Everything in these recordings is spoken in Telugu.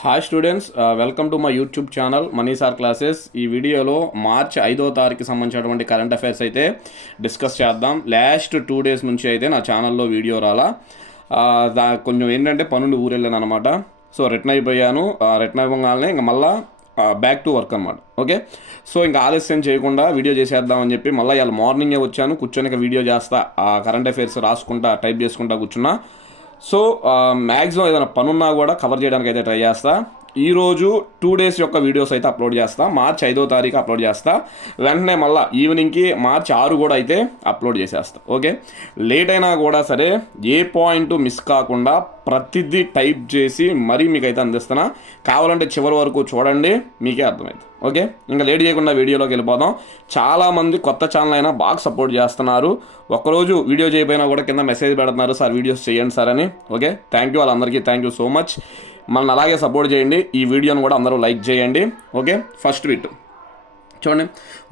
Hi students, welcome to my YouTube channel Mani sir classes. ఈ వీడియోలో మార్చి 5వ తారీఖుకి సంబంధించినటువంటి కరెంట్ అఫైర్స్ అయితే డిస్కస్ చేద్దాం. లాస్ట్ 2 days నుంచి అయితే నా ఛానల్లో వీడియో రాలా. కొంచెం ఏంటంటే పనులు ఊరెళ్ళాను అనమాట. సో రిటర్న్ అయిపోయాను. రిటర్న్ అవ్వగానే ఇంకా మళ్ళీ బ్యాక్ టు వర్క్ అనమాట. ఓకే, సో ఇంకా ఆలస్యం చేయకుండా వీడియో చేసేద్దామని చెప్పి మళ్ళీ ఇవాళ మార్నింగే వచ్చాను. కూర్చొని వీడియో చేస్తా, కరెంట్ అఫైర్స్ రాసుకుంటా, టైప్ చేసుకుంటా కూర్చున్నా. సో మ్యాక్సిమం ఏదైనా పనున్నా కూడా కవర్ చేయడానికి అయితే ట్రై చేస్తా. ఈరోజు 2 days యొక్క వీడియోస్ అయితే అప్లోడ్ చేస్తా. మార్చి 5వ తారీఖు అప్లోడ్ చేస్తా. వెంటనే మళ్ళీ ఈవినింగ్కి మార్చి 6 కూడా అయితే అప్లోడ్ చేసేస్తా. ఓకే, లేట్ అయినా కూడా సరే ఏ పాయింట్ మిస్ కాకుండా ప్రతిదీ టైప్ చేసి మరీ మీకు అయితే అందిస్తున్నా. కావాలంటే చివరి వరకు చూడండి, మీకే అర్థమైంది. ఓకే, ఇంకా లేట్ చేయకుండా వీడియోలోకి వెళ్ళిపోదాం. చాలామంది కొత్త ఛానల్ అయినా బాగా సపోర్ట్ చేస్తున్నారు. ఒక్కరోజు వీడియో చేయకపోయినా కూడా కింద మెసేజ్ పెడుతున్నారు, సార్ వీడియోస్ చేయండి సార్ అని. ఓకే, థ్యాంక్ యూ, వాళ్ళందరికీ థ్యాంక్ యూ సో మచ్. మనల్ని అలాగే సపోర్ట్ చేయండి. ఈ వీడియోని కూడా అందరూ లైక్ చేయండి. ఓకే, ఫస్ట్ బిట్ చూడండి.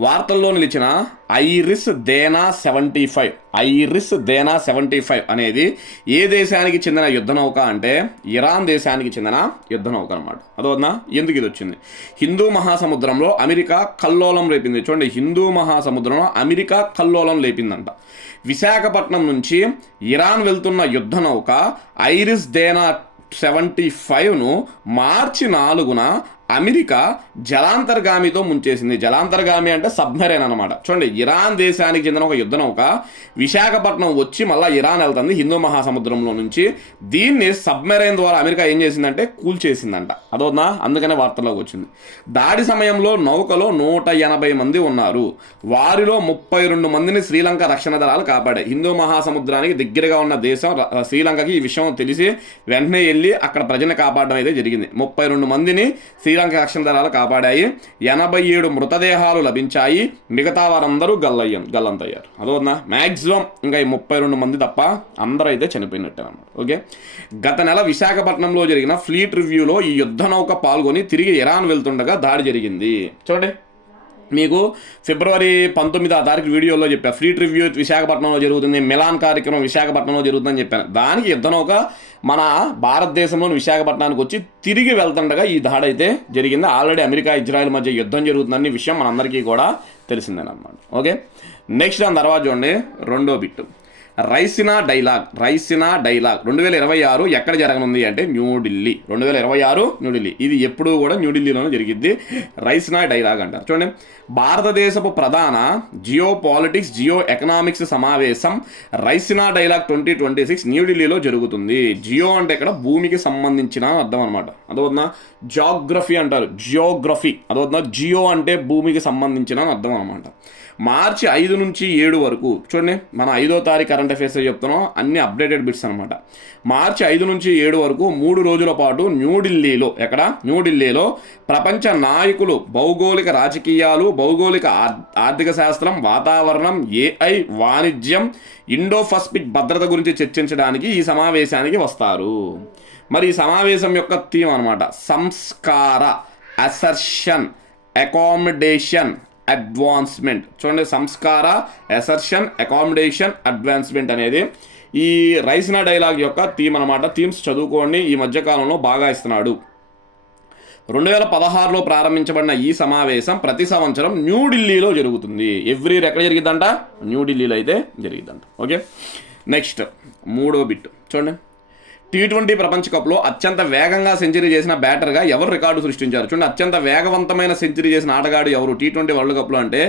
వార్తల్లో నిలిచిన ఐరిస్ దేనా 75 అనేది ఏ దేశానికి చెందిన యుద్ధ నౌక అంటే ఇరాన్ దేశానికి చెందిన యుద్ధ నౌక అనమాట. అదోనా ఎందుకు ఇది వచ్చింది? హిందూ మహాసముద్రంలో అమెరికా కల్లోలం రేపింది. చూడండి, హిందూ మహాసముద్రంలో అమెరికా కల్లోలం లేపిందంట. విశాఖపట్నం నుంచి ఇరాన్ వెళ్తున్న యుద్ధ నౌక ఐరిస్ దేనా 75ను మార్చి 4న అమెరికా జలాంతర్గామితో ముంచేసింది. జలాంతర్గామి అంటే సబ్మెరైన్ అనమాట. చూడండి, ఇరాన్ దేశానికి చెందిన ఒక యుద్ధ నౌక విశాఖపట్నం వచ్చి మళ్ళీ ఇరాన్ వెళ్తుంది హిందూ మహాసముద్రంలో నుంచి. దీన్ని సబ్మెరైన్ ద్వారా అమెరికా ఏం చేసిందంటే కూల్చేసిందంట. అదోనా, అందుకనే వార్తల్లోకి వచ్చింది. దాడి సమయంలో నౌకలో 180 మంది ఉన్నారు. వారిలో 32 మందిని శ్రీలంక రక్షణ దళాలు కాపాడాయి. హిందూ మహాసముద్రానికి దగ్గరగా ఉన్న దేశం శ్రీలంకకి ఈ విషయం తెలిసి వెంటనే వెళ్ళి అక్కడ ప్రజలను కాపాడడం అయితే జరిగింది. 32 మందిని శ్రీలంక రక్షణ దళాలు కాపాడాయి. 87 మృతదేహాలు లభించాయి. మిగతా వారందరూ గల్లంతయ్యారు. అదోనా, మ్యాక్సిమం ఇంకా ఈ 32 మంది తప్ప అందరూ అయితే చనిపోయినట్టే అన్నమాట. ఓకే, గత నెల విశాఖపట్నంలో జరిగిన ఫ్లీట్ రివ్యూలో ఈ యుద్ధ నౌక పాల్గొని తిరిగి ఇరాన్ వెళ్తుండగా దాడి జరిగింది. చూడండి, మీకు ఫిబ్రవరి 19వ తారీఖు వీడియోలో చెప్పాను. ఫ్లీట్ రివ్యూ విశాఖపట్నంలో జరుగుతుంది, మిలాన్ కార్యక్రమం విశాఖపట్నంలో జరుగుతుందని చెప్పాను. దానికి యుద్ధనౌక మన భారతదేశంలోని విశాఖపట్నానికి వచ్చి తిరిగి వెళ్తుండగా ఈ దాడి అయితే జరిగింది. ఆల్రెడీ అమెరికా ఇజ్రాయెల్ మధ్య యుద్ధం జరుగుతుందనే విషయం మనందరికీ కూడా తెలిసిందేనమాట. ఓకే, నెక్స్ట్ దాని తర్వాత చూడండి, రెండో బిట్టు రైసినా డైలాగ్ 2026 ఎక్కడ జరగనుంది అంటే న్యూఢిల్లీ. 2026 న్యూఢిల్లీ. ఇది ఎప్పుడు కూడా న్యూఢిల్లీలోనే జరిగిద్ది. రైసినా డైలాగ్ అంటారు. చూడండి, భారతదేశపు ప్రధాన జియో ఎకనామిక్స్ సమావేశం రైసినా డైలాగ్ 2026 న్యూఢిల్లీలో జరుగుతుంది. జియో అంటే ఇక్కడ భూమికి సంబంధించిన అర్థం అనమాట. అదవుతుందా, జాగ్రఫీ అంటారు, జియోగ్రఫీ. అదవుతుందా, జియో అంటే భూమికి సంబంధించిన అర్థం అనమాట. మార్చి 5 నుంచి 7 వరకు చూడండి, మన 5వ తారీఖు కరెంట్ అఫైర్స్ చెప్తున్నాం, అన్ని అప్డేటెడ్ బిట్స్ అనమాట. మార్చి 5 నుంచి 7 వరకు 3 రోజుల పాటు న్యూఢిల్లీలో ప్రపంచ నాయకులు భౌగోళిక రాజకీయాలు, భౌగోళిక ఆర్థిక శాస్త్రం, వాతావరణం, AI, వాణిజ్యం, ఇండో పసిఫిక్ భద్రత గురించి చర్చించడానికి ఈ సమావేశానికి వస్తారు. మరి ఈ సమావేశం యొక్క థీమ్ అనమాట సంస్కార, అసర్షన్, అకామిడేషన్, అడ్వాన్స్మెంట్. చూడండి, సంస్కార, అసర్షన్, అకామిడేషన్, అడ్వాన్స్మెంట్ అనేది ఈ రైసినా డైలాగ్ యొక్క థీమ్ అనమాట. థీమ్స్ చదువుకోండి, ఈ మధ్యకాలంలో బాగా ఇస్తున్నాడు. 2016లో ప్రారంభించబడిన ఈ సమావేశం ప్రతి సంవత్సరం న్యూఢిల్లీలో జరుగుతుంది. ఎవ్రీ ఇయర్ ఎక్కడ జరిగిద్దంట? న్యూఢిల్లీలో అయితే జరిగిద్దంట. ఓకే, నెక్స్ట్ మూడో బిట్ చూడండి. T20 ప్రపంచ కప్లో అత్యంత వేగంగా సెంచరీ చేసిన బ్యాటర్గా ఎవరు రికార్డు సృష్టించారు? చూడండి, అత్యంత వేగవంతమైన సెంచరీ చేసిన ఆటగాడు ఎవరు T20 వరల్డ్ కప్లో అంటే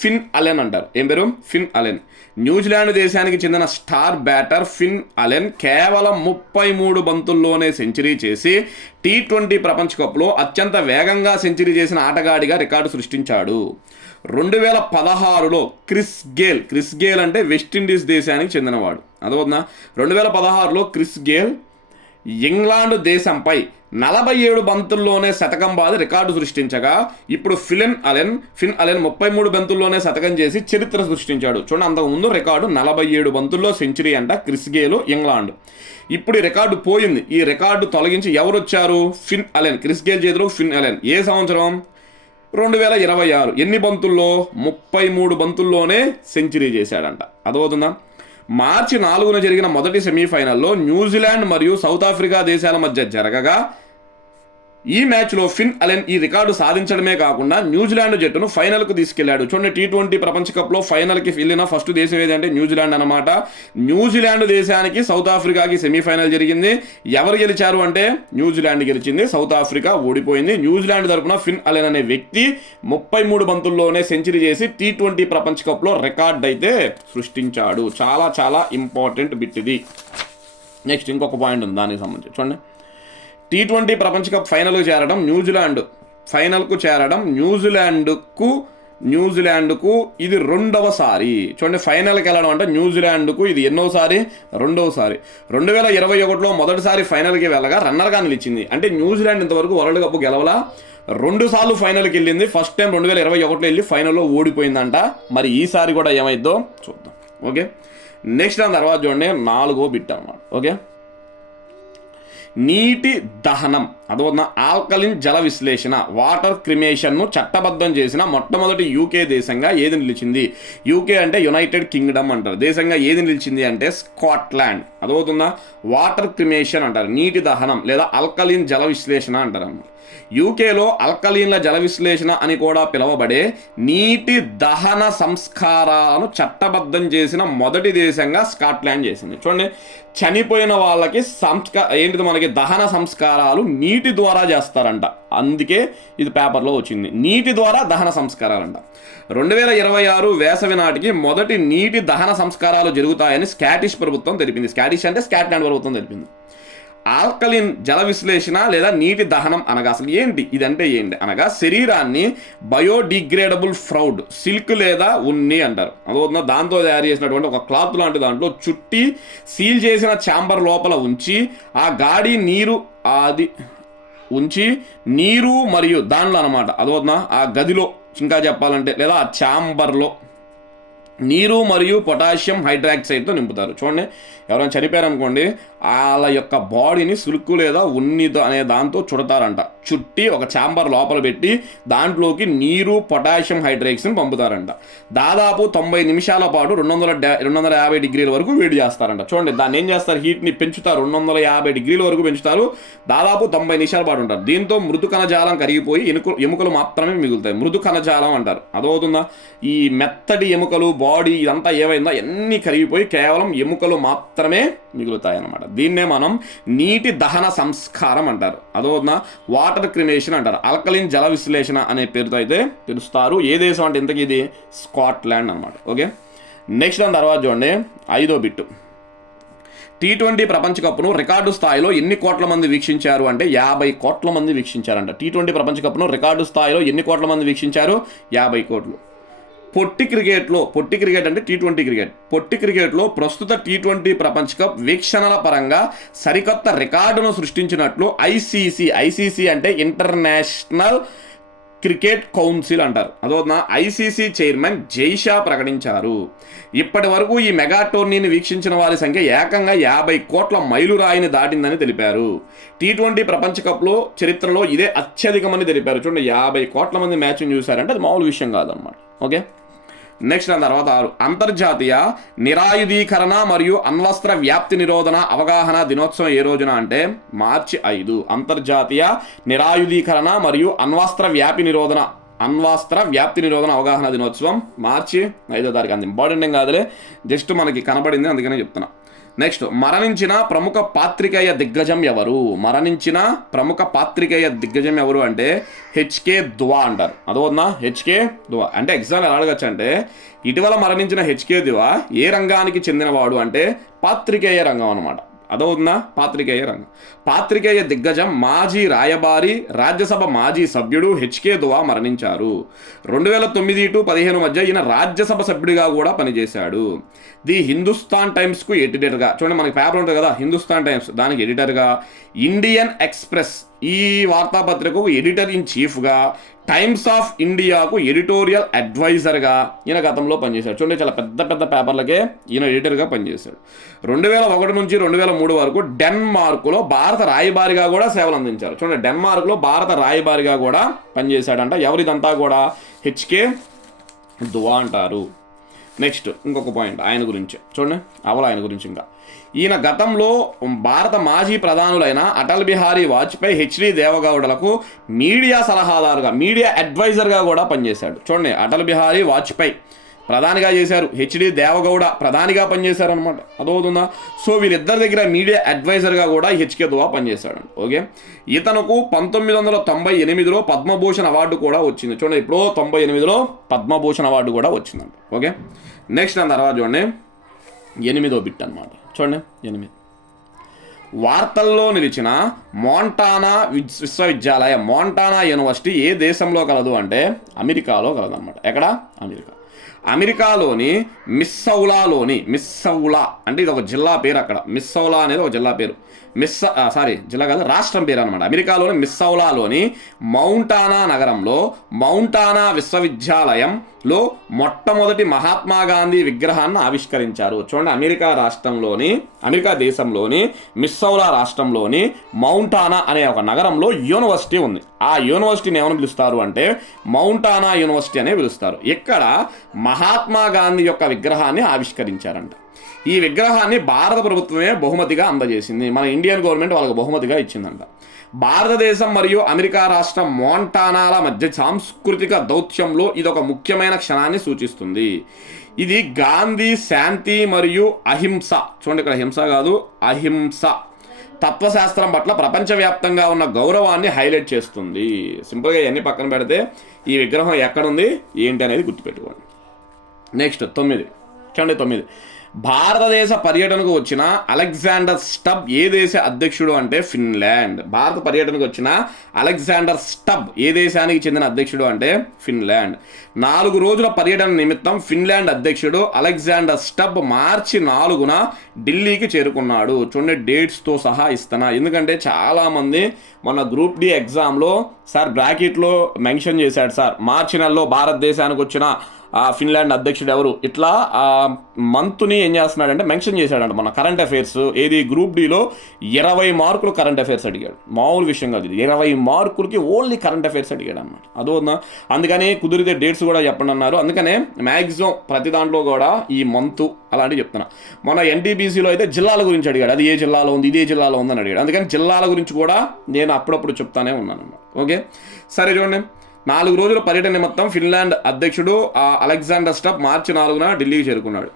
ఫిన్ అలెన్ అంటారు. ఏం పేరు? Finn Allen. న్యూజిలాండ్ దేశానికి చెందిన స్టార్ బ్యాటర్ ఫిన్ అలెన్ కేవలం 33 బంతుల్లోనే సెంచరీ చేసి T20 ప్రపంచ కప్లో అత్యంత వేగంగా సెంచరీ చేసిన ఆటగాడిగా రికార్డు సృష్టించాడు. 2016లో క్రిస్ గేల్ అంటే వెస్టిండీస్ దేశానికి చెందినవాడు. అదవుతుందా, 2016లో క్రిస్ గేల్ ఇంగ్లాండ్ దేశంపై 47 బంతుల్లోనే శతకం బాది రికార్డు సృష్టించగా ఇప్పుడు ఫిన్ అలెన్ 33 బంతుల్లోనే శతకం చేసి చరిత్ర సృష్టించాడు. చూడండి, అంతకుముందు రికార్డు 47 బంతుల్లో సెంచరీ అంట క్రిస్ గేల్ ఇంగ్లాండ్. ఇప్పుడు ఈ రికార్డు పోయింది. ఈ రికార్డు తొలగించి ఎవరు వచ్చారు? Finn Allen. క్రిస్ గేల్ చేతిలో ఫిన్ అలెన్. ఏ సంవత్సరం? 2026. ఎన్ని బంతుల్లో? 33 బంతుల్లోనే సెంచరీ చేశాడంట. అదవుతుందా, మార్చి 4న జరిగిన మొదటి సెమీఫైనల్లో న్యూజిలాండ్ మరియు సౌత్ ఆఫ్రికా దేశాల మధ్య జరగగా ఈ మ్యాచ్లో ఫిన్ అలెన్ ఈ రికార్డు సాధించడమే కాకుండా న్యూజిలాండ్ జట్టును ఫైనల్కు తీసుకెళ్లాడు. చూడండి, T20 ప్రపంచ కప్లో ఫైనల్కి వెళ్ళిన ఫస్ట్ దేశం ఏదంటే న్యూజిలాండ్ అనమాట. న్యూజిలాండ్ దేశానికి సౌత్ ఆఫ్రికాకి సెమీఫైనల్ జరిగింది. ఎవరు గెలిచారు అంటే న్యూజిలాండ్ గెలిచింది, సౌత్ ఆఫ్రికా ఓడిపోయింది. న్యూజిలాండ్ తరపున ఫిన్ అలెన్ అనే వ్యక్తి 33 బంతుల్లోనే సెంచరీ చేసి T20 ప్రపంచ కప్లో రికార్డ్ అయితే సృష్టించాడు. చాలా చాలా ఇంపార్టెంట్ బిట్ ఇది. నెక్స్ట్ ఇంకొక పాయింట్ ఉంది దానికి సంబంధించి. చూడండి, T20 ప్రపంచ కప్ ఫైనల్కు చేరడం న్యూజిలాండ్కు ఇది రెండవసారి. చూడండి, ఫైనల్కి వెళ్ళడం అంటే న్యూజిలాండ్కు ఇది ఎన్నోసారి? రెండవసారి. 2021లో మొదటిసారి ఫైనల్కి వెళ్ళగా రన్నర్గా నిలిచింది. అంటే న్యూజిలాండ్ ఇంతవరకు వరల్డ్ కప్ గెలవలా, 2 సార్లు ఫైనల్కి వెళ్ళింది. ఫస్ట్ టైం 2021లో వెళ్ళి ఫైనల్లో ఓడిపోయిందంట. మరి ఈసారి కూడా ఏమైద్దో చూద్దాం. ఓకే, నెక్స్ట్ దాని తర్వాత చూడండి 4వ బిట్ అన్నమాట. ఓకే, నీటి దహనం అదొక ఆల్కలిన్ జల విశ్లేషణ వాటర్ క్రిమేషన్ను చట్టబద్ధం చేసిన మొట్టమొదటి యూకే దేశంగా ఏది నిలిచింది? యూకే అంటే యునైటెడ్ కింగ్డమ్ అంటారు. దేశంగా ఏది నిలిచింది అంటే స్కాట్లాండ్. అదవుతుందా? వాటర్ క్రిమేషన్ అంటారు, నీటి దహనం లేదా ఆల్కలిన్ జల విశ్లేషణ అంటారు అన్నమాట. యూకేలో ఆల్కలీన్ల జల విశ్లేషణ అని కూడా పిలువబడే నీటి దహన సంస్కారాలను చట్టబద్ధం చేసిన మొదటి దేశంగా స్కాట్లాండ్ చేసింది. చూడండి, చనిపోయిన వాళ్ళకి ఏంటిది మనకి దహన సంస్కారాలు నీటి ద్వారా చేస్తారంట. అందుకే ఇది పేపర్లో వచ్చింది, నీటి ద్వారా దహన సంస్కారాలంట. 2026 వేసవి నాటికి మొదటి నీటి దహన సంస్కారాలు జరుగుతాయని స్కాటిష్ ప్రభుత్వం తెలిపింది. స్కాటిష్ అంటే స్కాట్లాండ్ ప్రభుత్వం తెలిపింది. ఆల్కలిన్ జల విశ్లేషణ లేదా నీటి దహనం అనగా అసలు ఏంటి? ఇదంటే ఏంటి అనగా శరీరాన్ని బయోడిగ్రేడబుల్ ఫ్రౌడ్ సిల్క్ లేదా ఉన్ని అంటారు. అదవుతుందా? దాంతో తయారు చేసినటువంటి ఒక క్లాత్ లాంటి దాంట్లో చుట్టి సీల్ చేసిన ఛాంబర్ లోపల ఉంచి ఆ గాడి నీరు మరియు దానిలో అనమాట. అదవుతుందా? ఆ గదిలో ఇంకా చెప్పాలంటే లేదా ఆ ఛాంబర్లో నీరు మరియు పొటాషియం హైడ్రాక్సైడ్తో నింపుతారు. చూడండి, ఎవరైనా చనిపోయారనుకోండి, వాళ్ళ యొక్క బాడీని సులుకు లేదా ఉన్నితో అనే దాంతో చుడతారంట. చుట్టి ఒక ఛాంబర్ లోపల పెట్టి దాంట్లోకి నీరు పొటాషియం హైడ్రాక్సైడ్ పంపుతారంట. దాదాపు 90 నిమిషాల పాటు 250 డిగ్రీల వరకు వేడి చేస్తారంట. చూడండి, దాన్ని ఏం చేస్తారు? హీట్ని పెంచుతారు, 250 డిగ్రీల వరకు పెంచుతారు. దాదాపు 90 నిమిషాల పాటు ఉంటారు. దీంతో మృదు కణజాలం కరిగిపోయి ఎముకలు మాత్రమే మిగులుతాయి. మృదు కణజాలం అంటారు. అదవుతుందా? ఈ మెత్తటి ఎముకలు బాడీ ఇదంతా ఏమైందో అన్నీ కరిగిపోయి కేవలం ఎముకలు మాత్రమే మిగులుతాయి అన్నమాట. దీన్నే మనం నీటి దహన సంస్కారం అంటారు. అదవుతుందా? వాటర్ క్రిమేషన్ అంటారు. ఆల్కలిన్ జల విశ్లేషణ అనే పేరుతో అయితే పిలుస్తారు. ఏ దేశం అంటే ఇంతకీ ఇది స్కాట్లాండ్ అనమాట. ఓకే, నెక్స్ట్ దాని తర్వాత చూడండి 5వ బిట్టు. T20 ప్రపంచ కప్ను రికార్డు స్థాయిలో ఎన్ని కోట్ల మంది వీక్షించారు అంటే 50 కోట్ల మంది వీక్షించారంట. T20 ప్రపంచ కప్ను రికార్డు స్థాయిలో ఎన్ని కోట్ల మంది వీక్షించారు? 50 కోట్లు. పొట్టి క్రికెట్ అంటే T20 క్రికెట్. పొట్టి క్రికెట్లో ప్రస్తుత T20 ప్రపంచ కప్ వీక్షణల పరంగా సరికొత్త రికార్డును సృష్టించినట్లు ఐసీసీ అంటే ఇంటర్నేషనల్ క్రికెట్ కౌన్సిల్ అంటారు. అదొక ఐసీసీ చైర్మన్ జైషా ప్రకటించారు. ఇప్పటి వరకు ఈ మెగా టోర్నీని వీక్షించిన వారి సంఖ్య ఏకంగా 50 కోట్ల మైలురాయిని దాటిందని తెలిపారు. T20 ప్రపంచ కప్లో చరిత్రలో ఇదే అత్యధికమని తెలిపారు. చూడండి, 50 కోట్ల మంది మ్యాచ్ని చూశారంటే అది మామూలు విషయం కాదన్నమాట. ఓకే, నెక్స్ట్ దాని తర్వాత 6 అంతర్జాతీయ నిరాయుధీకరణ మరియు అణ్వస్త్ర వ్యాప్తి నిరోధన అవగాహన దినోత్సవం ఏ రోజున అంటే మార్చి 5. అంతర్జాతీయ నిరాయుధీకరణ మరియు అణ్వస్త్ర వ్యాప్తి నిరోధన అవగాహన దినోత్సవం మార్చి 5వ తారీఖు. అంత ఇంపార్టెంట్ ఏం కాదులే, జస్ట్ మనకి కనబడింది అందుకనే చెప్తున్నా. నెక్స్ట్, మరణించిన ప్రముఖ పాత్రికేయ దిగ్గజం ఎవరు అంటే హెచ్కే దువా అంటారు. అదోనా హెచ్కే దువా అంటే ఎగ్జామ్ ఎలా అడగచ్చు అంటే ఇటీవల మరణించిన హెచ్కే దువా ఏ రంగానికి చెందినవాడు అంటే పాత్రికేయ రంగం అనమాట. అదవుతుందా? పాత్రికేయ రంగం. పాత్రికేయ దిగ్గజం మాజీ రాయబారి రాజ్యసభ మాజీ సభ్యుడు హెచ్కే దువా మరణించారు. 2009 to 2015 మధ్య ఈయన రాజ్యసభ సభ్యుడిగా కూడా పనిచేశాడు. ది హిందుస్థాన్ టైమ్స్కు ఎడిటర్గా, చూడండి మనకి పేపర్ ఉంటుంది కదా హిందుస్థాన్ టైమ్స్, దానికి ఎడిటర్గా, ఇండియన్ ఎక్స్ప్రెస్ ఈ వార్తాపత్రికకు ఎడిటర్ ఇన్ చీఫ్గా, టైమ్స్ ఆఫ్ ఇండియాకు ఎడిటోరియల్ అడ్వైజర్గా ఈయన గతంలో పనిచేశాడు. చూడండి, చాలా పెద్ద పెద్ద పేపర్లకే ఈయన ఎడిటర్గా పనిచేశాడు. 2001 నుంచి 2003 వరకు డెన్మార్క్లో భారత రాయబారిగా కూడా సేవలు అందించారు. చూడండి, డెన్మార్క్లో భారత రాయబారిగా కూడా పనిచేశాడంట. ఎవరిదంతా కూడా హెచ్కే దువా అంటారు. నెక్స్ట్ ఇంకొక పాయింట్ ఆయన గురించి చూడండి, ఆయన గురించి ఇంకా ఈయన గతంలో భారత మాజీ ప్రధానులైన అటల్ బిహారీ వాజ్పేయి, హెచ్డి దేవగౌడలకు మీడియా సలహాదారుగా, మీడియా అడ్వైజర్గా కూడా పనిచేశాడు. చూడండి, అటల్ బిహారీ వాజ్పేయి ప్రధానిగా చేశారు, హెచ్డి దేవగౌడ ప్రధానిగా పనిచేశారు అనమాట. అదవుతుందా? సో వీళ్ళిద్దరి దగ్గర మీడియా అడ్వైజర్గా కూడా హెచ్కే దువా పనిచేశాడు. ఓకే, ఇతనుకు 1998లో పద్మభూషణ్ అవార్డు కూడా వచ్చింది. చూడండి, ఇప్పుడు 98లో పద్మభూషణ్ అవార్డు కూడా వచ్చిందంట. ఓకే, నెక్స్ట్ దాని తర్వాత చూడండి 8వ బిట్ అనమాట. చూడండి 8, వార్తల్లో నిలిచిన మోంటానా విశ్వవిద్యాలయం, మోంటానా యూనివర్సిటీ ఏ దేశంలో కలదు అంటే అమెరికాలో కలదు అనమాట. ఎక్కడ? అమెరికాలోని మిస్సౌలా అంటే ఇది ఒక జిల్లా పేరు. అక్కడ మిస్సౌలా అనేది ఒక జిల్లా పేరు. జిల్లా కాదు, రాష్ట్రం పేరు అనమాట. అమెరికాలోని మిస్సౌలాలోని మౌంటానా నగరంలో మౌంటానా విశ్వవిద్యాలయంలో మొట్టమొదటి మహాత్మా గాంధీ విగ్రహాన్ని ఆవిష్కరించారు. చూడండి, అమెరికా దేశంలోని మిస్సౌలా రాష్ట్రంలోని మౌంటానా అనే ఒక నగరంలో యూనివర్సిటీ ఉంది. ఆ యూనివర్సిటీని ఏమని పిలుస్తారు అంటే మౌంటానా యూనివర్సిటీ అనే పిలుస్తారు. ఇక్కడ మహాత్మా గాంధీ యొక్క విగ్రహాన్ని ఆవిష్కరించారంట. ఈ విగ్రహాన్ని భారత ప్రభుత్వమే బహుమతిగా అందజేసింది. మన ఇండియన్ గవర్నమెంట్ వాళ్ళకి బహుమతిగా ఇచ్చిందంట. భారతదేశం మరియు అమెరికా రాష్ట్రం మోంటానాల మధ్య సాంస్కృతిక దౌత్యంలో ఇదొక ముఖ్యమైన క్షణాన్ని సూచిస్తుంది. ఇది గాంధీ శాంతి మరియు అహింస, చూడండి ఇక్కడ హింస కాదు అహింస తత్వశాస్త్రం పట్ల ప్రపంచవ్యాప్తంగా ఉన్న గౌరవాన్ని హైలైట్ చేస్తుంది. సింపుల్గా ఇవన్నీ పక్కన పెడితే ఈ విగ్రహం ఎక్కడుంది ఏంటి అనేది గుర్తుపెట్టుకోండి. నెక్స్ట్ 9 చూడండి, 9 భారతదేశ పర్యటనకు వచ్చిన అలెగ్జాండర్ స్టబ్ ఏ దేశ అధ్యక్షుడు అంటే ఫిన్లాండ్. భారత పర్యటనకు వచ్చిన అలెగ్జాండర్ స్టబ్ ఏ దేశానికి చెందిన అధ్యక్షుడు అంటే ఫిన్లాండ్. 4 రోజుల పర్యటన నిమిత్తం ఫిన్లాండ్ అధ్యక్షుడు అలెగ్జాండర్ స్టబ్ మార్చి 4న ఢిల్లీకి చేరుకున్నాడు. చూడండి, డేట్స్తో సహా ఇస్తున్నా, ఎందుకంటే చాలామంది మొన్న గ్రూప్ డి ఎగ్జామ్లో సార్ బ్రాకెట్లో మెన్షన్ చేశాడు, సార్ మార్చి నెలలో భారతదేశానికి వచ్చిన ఫిన్లాండ్ అధ్యక్షుడు ఎవరు, ఇట్లా మంత్ని ఏం చేస్తున్నాడంటే మెన్షన్ చేశాడంట. మన కరెంట్ అఫైర్స్ ఏది గ్రూప్ డిలో 20 మార్కులు కరెంట్ అఫైర్స్ అడిగాడు. మామూలు విషయం కాదు ఇది, 20 మార్కులకి ఓన్లీ కరెంట్ అఫైర్స్ అడిగాడు అన్నమాట. అదోనా, అందుకని కుదిరితే డేట్స్ కూడా చెప్పండి అన్నారు. అందుకనే మ్యాక్సిమం ప్రతి దాంట్లో కూడా ఈ మంత్ అలాంటివి చెప్తున్నా. మన ఎన్టీపీసీలో అయితే జిల్లాల గురించి అడిగాడు, అది ఏ జిల్లాలో ఉంది, ఇదే జిల్లాలో ఉందని అడిగాడు. అందుకని జిల్లాల గురించి కూడా నేను అప్పుడప్పుడు చెప్తానే ఉన్నాను అన్నమాట. ఓకే, సరే చూడండి, 4 రోజుల పర్యటన నిమిత్తం ఫిన్లాండ్ అధ్యక్షుడు అలెగ్జాండర్ స్టబ్ మార్చి 4న ఢిల్లీకి చేరుకున్నాడు.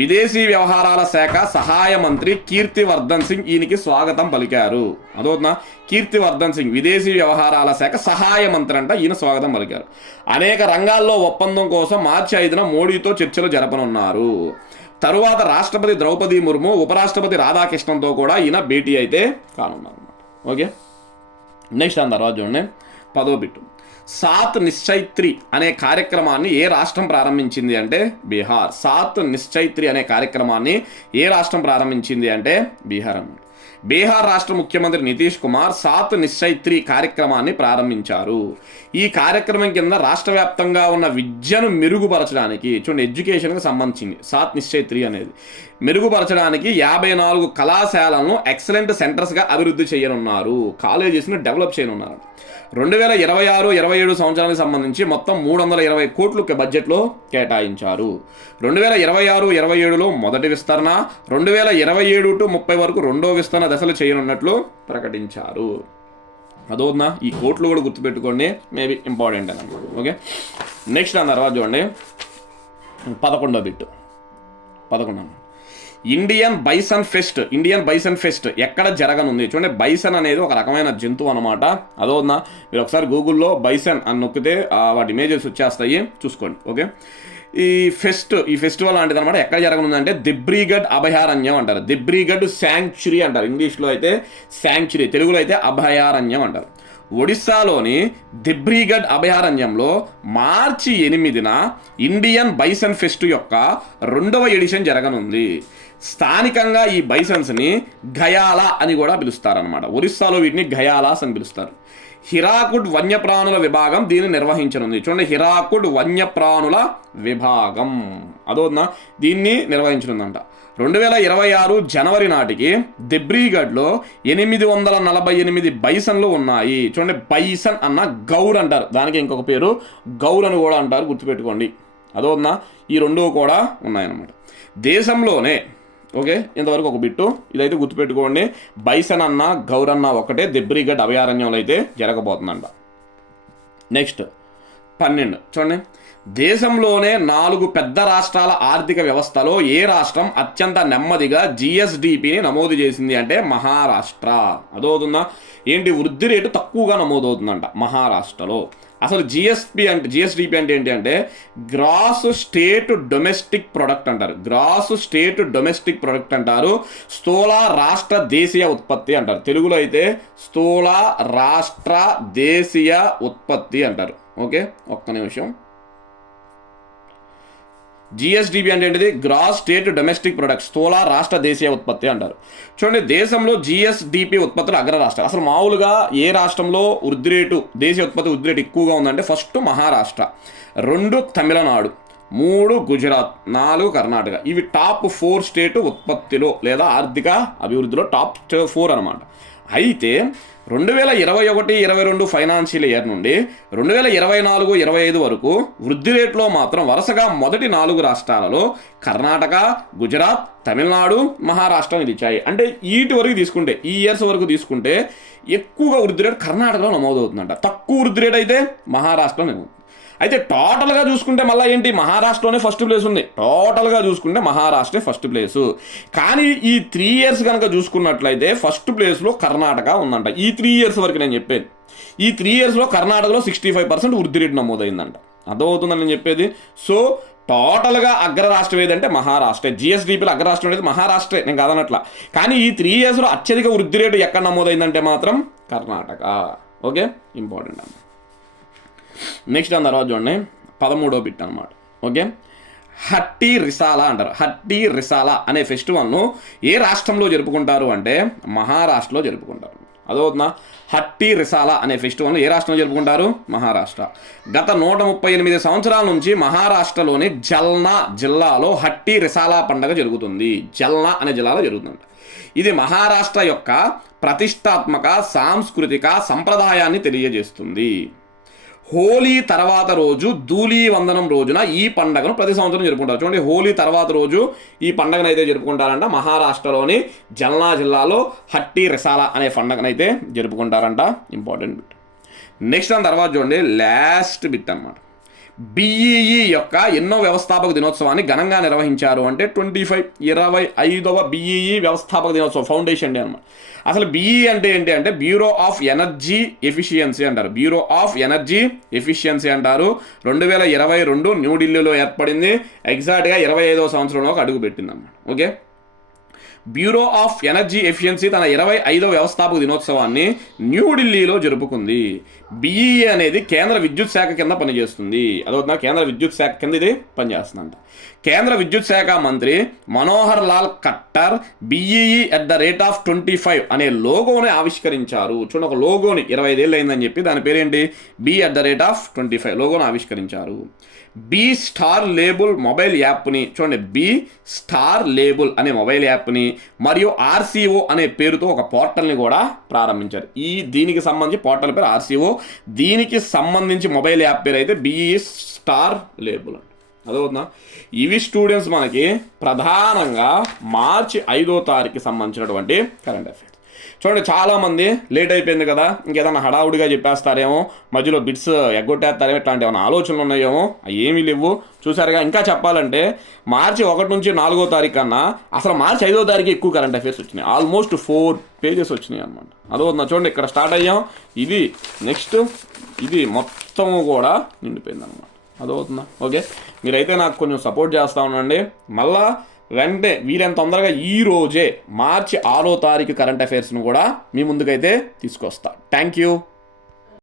విదేశీ వ్యవహారాల శాఖ సహాయ మంత్రి కీర్తివర్ధన్ సింగ్ ఈయనకి స్వాగతం పలికారు. అదవుతున్నా, కీర్తివర్ధన్ సింగ్ విదేశీ వ్యవహారాల శాఖ సహాయ మంత్రి అంట, ఈయన స్వాగతం పలికారు. అనేక రంగాల్లో ఒప్పందం కోసం మార్చి 5న మోడీతో చర్చలు జరపనున్నారు. తరువాత రాష్ట్రపతి ద్రౌపది ముర్ము, ఉపరాష్ట్రపతి రాధాకృష్ణన్తో కూడా ఈయన భేటీ అయితే కానున్నారు. ఓకే, నెక్స్ట్ దాని తర్వాత చూడండి 10వ బిట్టు. సాత్ నిశ్చైత్రి అనే కార్యక్రమాన్ని ఏ రాష్ట్రం ప్రారంభించింది అంటే బీహార్. సాత్ నిశ్చైత్రి అనే కార్యక్రమాన్ని ఏ రాష్ట్రం ప్రారంభించింది అంటే బీహార్ అన్నమాట. బీహార్ రాష్ట్ర ముఖ్యమంత్రి నితీష్ కుమార్ సాత్ నిశ్చైత్రి కార్యక్రమాన్ని ప్రారంభించారు. ఈ కార్యక్రమం కింద రాష్ట్ర వ్యాప్తంగా ఉన్న విద్యను మెరుగుపరచడానికి, చూడండి ఎడ్యుకేషన్కి సంబంధించింది సాత్ నిశ్చైత్రి అనేది, మెరుగుపరచడానికి 54 కళాశాలను ఎక్సలెంట్ సెంటర్స్గా అభివృద్ధి చేయనున్నారు, కాలేజెస్ని డెవలప్ చేయనున్నారు. 2026-27 సంవత్సరానికి సంబంధించి మొత్తం 320 కోట్లు బడ్జెట్లో కేటాయించారు. 2026-27లో మొదటి విస్తరణ, 2027 to 30 వరకు రెండో విస్తరణ దశలు చేయనున్నట్లు ప్రకటించారు. అదోనా, ఈ కోట్లు కూడా గుర్తుపెట్టుకోండి, మేబీ ఇంపార్టెంట్ అని. ఓకే, నెక్స్ట్ దాని తర్వాత చూడండి 11వ బిట్. 11 ఇండియన్ బైసన్ ఫెస్ట్ ఎక్కడ జరగనుంది. చూడండి, బైసన్ అనేది ఒక రకమైన జంతువు అనమాట. అదోనా, మీరు ఒకసారి గూగుల్లో బైసన్ అని నొక్కితే వాటి ఇమేజెస్ వచ్చేస్తాయి, చూసుకోండి. ఓకే, ఈ ఫెస్టివల్ లాంటిది అనమాట. ఎక్కడ జరగనుందంటే దిబ్రీగఢ్ అభయారణ్యం అంటారు, దిబ్రీగఢ్ శాంక్చురీ అంటారు. ఇంగ్లీష్లో అయితే శాంక్చురీ, తెలుగులో అయితే అభయారణ్యం అంటారు. ఒడిస్సాలోని దిబ్రీగఢ్ అభయారణ్యంలో మార్చి 8న ఇండియన్ బైసన్ ఫెస్ట్ యొక్క 2వ ఎడిషన్ జరగనుంది. స్థానికంగా ఈ బైసన్స్ని గయాలా అని కూడా పిలుస్తారనమాట. ఒరిస్సాలో వీటిని గయాలాస్ అని పిలుస్తారు. హిరాకుడ్ వన్యప్రాణుల విభాగం దీన్ని నిర్వహించనుంది. చూడండి, హిరాకుడ్ వన్యప్రాణుల విభాగం అదోనా దీన్ని నిర్వహించనుందంట. 2026 జనవరి నాటికి దిబ్రీగఢ్లో 848 బైసన్లు ఉన్నాయి. చూడండి, బైసన్ అన్న గౌర్ అంటారు, దానికి ఇంకొక పేరు గౌర్ అని కూడా అంటారు, గుర్తుపెట్టుకోండి. అదోనా ఈ రెండు కూడా ఉన్నాయన్నమాట. దేశంలోనే ఓకే ఇంతవరకు ఒక బిట్టు ఇదైతే గుర్తుపెట్టుకోండి. బైసన్ అన్న గౌరన్న ఒకటే దిబ్రిగఢ్ అభయారణ్యంలో అయితే జరగబోతుందంట. నెక్స్ట్ 12 చూడండి, దేశంలోనే 4 పెద్ద రాష్ట్రాల ఆర్థిక వ్యవస్థలో ఏ రాష్ట్రం అత్యంత నెమ్మదిగా జిఎస్డిపిని నమోదు చేసింది అంటే మహారాష్ట్ర. అదవుతుందా ఏంటి, వృద్ధి రేటు తక్కువగా నమోదవుతుందంట మహారాష్ట్రలో. అసలు జిఎస్డిపి అంటే ఏంటి అంటే గ్రాస్ స్టేట్ డొమెస్టిక్ ప్రొడక్ట్ అంటారు. గ్రాస్ స్టేట్ డొమెస్టిక్ ప్రొడక్ట్ అంటారు. స్థూల రాష్ట్ర దేశీయ ఉత్పత్తి అంటారు. తెలుగులో అయితే స్థూల రాష్ట్ర దేశీయ ఉత్పత్తి అంటారు. ఓకే ఒక్క నిమిషం. జిఎస్డిపి అంటే ఏంటిది, గ్రాస్ స్టేట్ డొమెస్టిక్ ప్రొడక్ట్, స్థూల రాష్ట్ర దేశీయ ఉత్పత్తి అంటారు. చూడండి, దేశంలో జిఎస్డిపి ఉత్పత్తులు అగ్ర రాష్ట్రం. అసలు మామూలుగా ఏ రాష్ట్రంలో వృద్ధి రేటు, దేశీయ ఉత్పత్తి వృద్ధి రేటు ఎక్కువగా ఉందంటే ఫస్ట్ మహారాష్ట్ర, 2 తమిళనాడు, 3 గుజరాత్, 4 కర్ణాటక. ఇవి టాప్ 4 స్టేట్ ఉత్పత్తిలో లేదా ఆర్థిక అభివృద్ధిలో టాప్ 4 అనమాట. అయితే 2021-22 ఫైనాన్షియల్ ఇయర్ నుండి 2024-25 వరకు వృద్ధి రేట్లో మాత్రం వరుసగా మొదటి 4 రాష్ట్రాలలో కర్ణాటక, గుజరాత్, తమిళనాడు, మహారాష్ట్ర నిలిచాయి. అంటే వీటి వరకు తీసుకుంటే, ఈ ఇయర్స్ వరకు తీసుకుంటే ఎక్కువగా వృద్ధి రేటు కర్ణాటకలో నమోదవుతుందంట, తక్కువ వృద్ధి రేటు అయితే మహారాష్ట్రలో నమోదు. అయితే టోటల్గా చూసుకుంటే మళ్ళీ ఏంటి, మహారాష్ట్రలోనే ఫస్ట్ ప్లేస్ ఉంది. టోటల్గా చూసుకుంటే మహారాష్ట్రే ఫస్ట్ ప్లేసు. కానీ ఈ 3 ఇయర్స్ కనుక చూసుకున్నట్లయితే ఫస్ట్ ప్లేస్లో కర్ణాటక ఉందంట. ఈ 3 ఇయర్స్ వరకు నేను చెప్పేది. ఈ 3 ఇయర్స్లో కర్ణాటకలో 65% వృద్ధి రేటు నమోదైందంట. అర్థమవుతుందని నేను చెప్పేది. సో టోటల్గా అగ్ర రాష్ట్రం ఏదంటే మహారాష్ట్రే. జిఎస్డిపిలో అగ్ర రాష్ట్రం అనేది మహారాష్ట్రే, నేను కాదనట్లా. కానీ ఈ 3 ఇయర్స్లో అత్యధిక వృద్ధి రేటు ఎక్కడ నమోదైందంటే మాత్రం కర్ణాటక. ఓకే ఇంపార్టెంట్ అన్నమాట. నెక్స్ట్ దాని తర్వాత చూడండి 13వ బిట్ అనమాట. ఓకే, హట్టి రిసాలా అంటారు. హట్టి రిసాలా అనే ఫెస్టివల్ను ఏ రాష్ట్రంలో జరుపుకుంటారు అంటే మహారాష్ట్రలో జరుపుకుంటారు. అదవుతుందా, హట్టి రిసాలా అనే ఫెస్టివల్ను ఏ రాష్ట్రంలో జరుపుకుంటారు, మహారాష్ట్ర. గత 138 సంవత్సరాల నుంచి మహారాష్ట్రలోని జల్నా జిల్లాలో హట్టి రిసాలా పండుగ జరుగుతుంది. జల్నా అనే జిల్లాలో జరుగుతుంది. ఇది మహారాష్ట్ర యొక్క ప్రతిష్టాత్మక సాంస్కృతిక సంప్రదాయాన్ని తెలియజేస్తుంది. హోలీ తర్వాత రోజు ధూళీ వందనం రోజున ఈ పండుగను ప్రతి సంవత్సరం జరుపుకుంటారు. చూడండి, హోలీ తర్వాత రోజు ఈ పండుగను అయితే జరుపుకుంటారంట. మహారాష్ట్రలోని జల్నా జిల్లాలో హట్టి రిసాలా అనే పండుగను అయితే జరుపుకుంటారంట. Important bit. నెక్స్ట్ దాని తర్వాత చూడండి లాస్ట్ బిట్ అనమాట. బిఈఈ యొక్క ఎన్నో వ్యవస్థాపక దినోత్సవాన్ని ఘనంగా నిర్వహించారు అంటే 25వ బిఈఈ వ్యవస్థాపక దినోత్సవం, ఫౌండేషన్ డే అనమాట. అసలు బిఈ అంటే ఏంటి అంటే బ్యూరో ఆఫ్ ఎనర్జీ ఎఫిషియన్సీ అంటారు. బ్యూరో ఆఫ్ ఎనర్జీ ఎఫిషియన్సీ అంటారు. 2022 న్యూఢిల్లీలో ఏర్పడింది. ఎగ్జాక్ట్గా 25వ సంవత్సరంలోకి అడుగు పెట్టింది అన్నమాట. Okay, bureau of energy efficiency తన 25వ వ్యవస్థాపక దినోత్సవాన్ని న్యూఢిల్లీలో జరుపుకుంది. బిఈఈ అనేది కేంద్ర విద్యుత్ శాఖ కింద పనిచేస్తుంది. అదవుతుందా, కేంద్ర విద్యుత్ శాఖ కింద ఇది పనిచేస్తుందంట. కేంద్ర విద్యుత్ శాఖ మంత్రి మనోహర్ లాల్ ఖట్టర్ బిఈఈ @25 అనే లోగోని ఆవిష్కరించారు. చూడండి, ఒక లోగోని 25 ఏళ్ళు అయిందని చెప్పి దాని పేరేంటి, B@25 లోగోని ఆవిష్కరించారు. బి స్టార్ లేబుల్ మొబైల్ యాప్ని చూడండి, బి స్టార్ లేబుల్ అనే మొబైల్ యాప్ని మరియు ఆర్సీఓ అనే పేరుతో ఒక పోర్టల్ని కూడా ప్రారంభించారు. దీనికి సంబంధించి పోర్టల్ పేరు ఆర్సీఓ, దీనికి సంబంధించి మొబైల్ యాప్ పేరు అయితే బిఈ స్టార్ లేబుల్. అదవుతుందా, ఇవి స్టూడెంట్స్ మనకి ప్రధానంగా మార్చి 5వ తారీఖుకి సంబంధించినటువంటి కరెంట్ అఫైర్స్. చూడండి, చాలామంది లేట్ అయిపోయింది కదా, ఇంకేదన్నా హడావుడిగా చెప్పేస్తారేమో, మధ్యలో బిట్స్ ఎగ్గొట్టేస్తారేమో, ఇట్లాంటి ఏమైనా ఆలోచనలు ఉన్నాయేమో, ఏమీ లేవు. చూసారుగా, ఇంకా చెప్పాలంటే మార్చి 1 నుంచి 4వ తారీఖు కన్నా అసలు మార్చి 5వ తారీఖు ఎక్కువ కరెంట్ అఫైర్స్ వచ్చినాయి. ఆల్మోస్ట్ 4 పేజెస్ వచ్చినాయి అనమాట. అదవుతుందా, చూడండి ఇక్కడ స్టార్ట్ అయ్యాం, ఇది నెక్స్ట్ ఇది మొత్తం కూడా నిండిపోయింది అనమాట. అదవుతుందా. ఓకే, మీరైతే నాకు కొంచెం సపోర్ట్ చేస్తూ ఉండండి. మళ్ళా వెంటనే వీలైనంత తొందరగా ఈ రోజే మార్చి 6వ తారీఖు కరెంట్ అఫైర్స్ను కూడా మీ ముందుకైతే తీసుకొస్తా. Thank you.